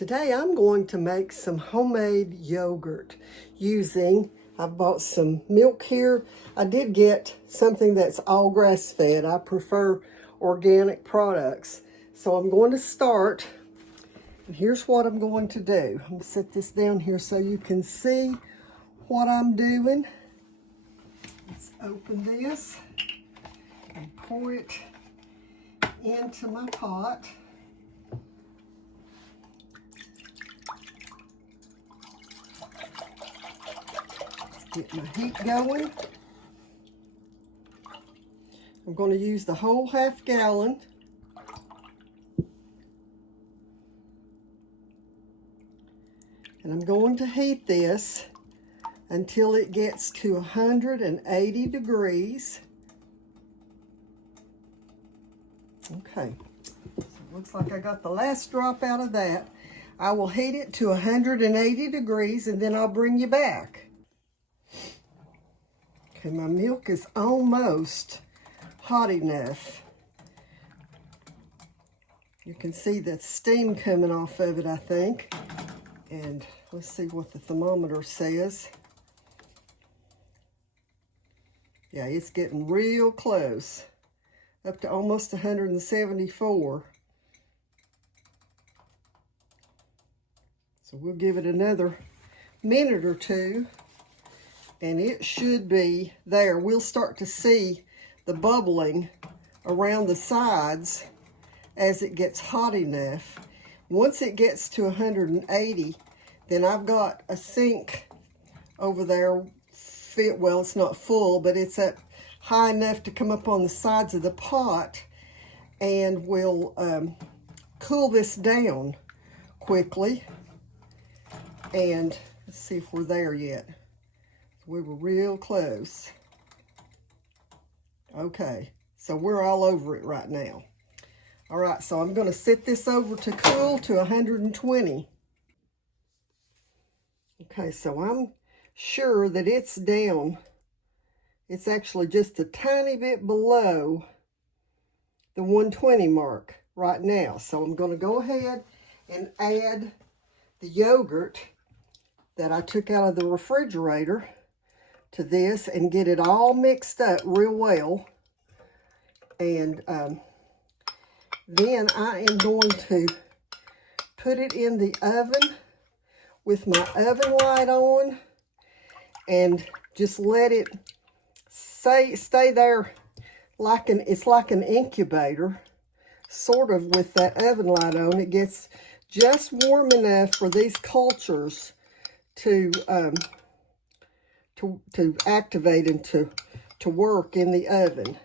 Today I'm going to make some homemade yogurt using, I've bought some milk here. I did get something that's all grass-fed. I prefer organic products. So I'm going to start, and here's what I'm going to do. I'm going to set this down here so you can see what I'm doing. Let's open this and pour it into my pot. Get my heat going. I'm going to use the whole half gallon. And I'm going to heat this until it gets to 180 degrees. Okay, so it looks like I got the last drop out of that. I will heat it to 180 degrees and then I'll bring you back. Okay, my milk is almost hot enough. You can see the steam coming off of it, I think. And let's see what the thermometer says. Yeah, it's getting real close, up to almost 174. So we'll give it another minute or two. And it should be there. We'll start to see the bubbling around the sides as it gets hot enough. Once it gets to 180, then I've got a sink over there. Well, it's not full, but it's up high enough to come up on the sides of the pot. And we'll cool this down quickly. And let's see if we're there yet. We were real close. Okay, so we're all over it right now. All right, so I'm going to set this over to cool to 120. Okay, so I'm sure that it's down. It's actually just a tiny bit below the 120 mark right now. So I'm going to go ahead and add the yogurt that I took out of the refrigerator to this and get it all mixed up real well. And then I am going to put it in the oven with my oven light on and just let it stay there like it's like an incubator, sort of, with that oven light on. It gets just warm enough for these cultures to activate and to work in the oven.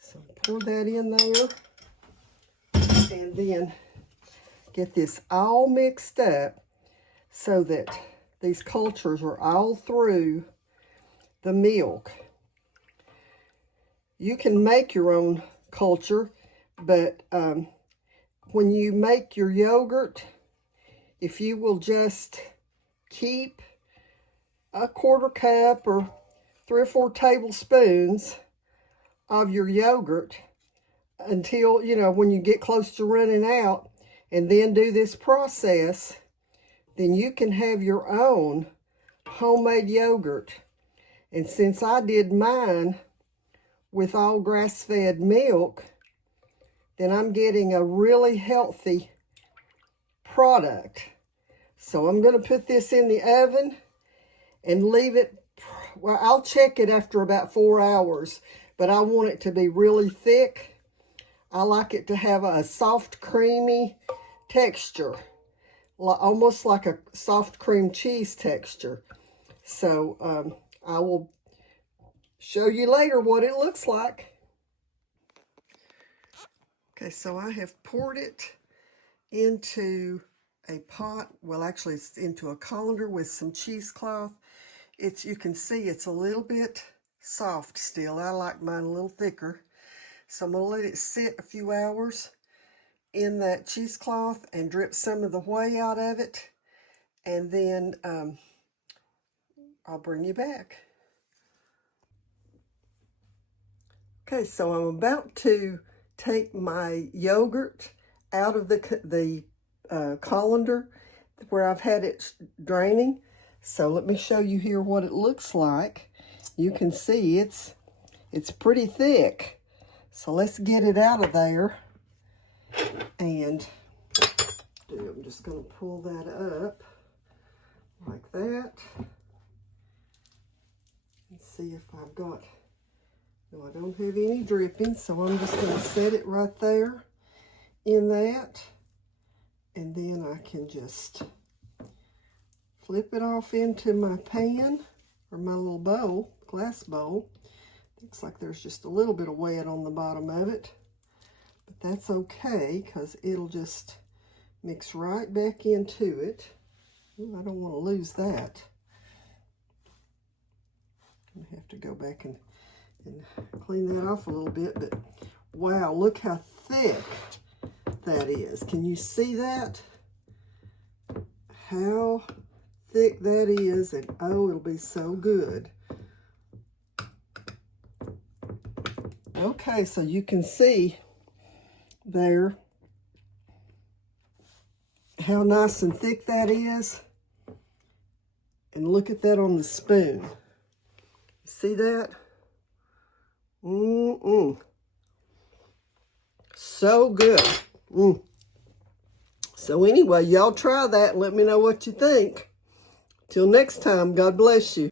So pour that in there and then get this all mixed up so that these cultures are all through the milk. You can make your own culture, but when you make your yogurt, if you will just keep a quarter cup or 3 or 4 tablespoons of your yogurt until, when you get close to running out, and then do this process, then you can have your own homemade yogurt. And since I did mine with all grass-fed milk, then I'm getting a really healthy product. So I'm going to put this in the oven and leave it. Well, I'll check it after about 4 hours, but I want it to be really thick. I like it to have a soft, creamy texture, almost like a soft cream cheese texture. So I will show you later what it looks like. Okay, so I have poured it into a pot. Well, actually, it's into a colander with some cheesecloth. You can see it's a little bit soft still. I like mine a little thicker. So I'm going to let it sit a few hours in that cheesecloth and drip some of the whey out of it. And then I'll bring you back. Okay, so I'm about to take my yogurt out of the colander where I've had it draining. So let me show you here what it looks like. You can see it's pretty thick. So let's get it out of there. And I'm just going to pull that up like that. And see if I've got, no, I don't have any dripping, so I'm just going to set it right there in that. And then I can just flip it off into my pan or my little bowl, glass bowl. Looks like there's just a little bit of wet on the bottom of it, but that's okay because it'll just mix right back into it. Ooh, I don't want to lose that. I have to go back and clean that off a little bit, but wow, look how thick that is. Can you see that? How thick that is, and oh, it'll be so good. Okay, so you can see there how nice and thick that is. And look at that on the spoon. You see that? So good. So anyway, y'all try that and let me know what you think. Till next time, God bless you.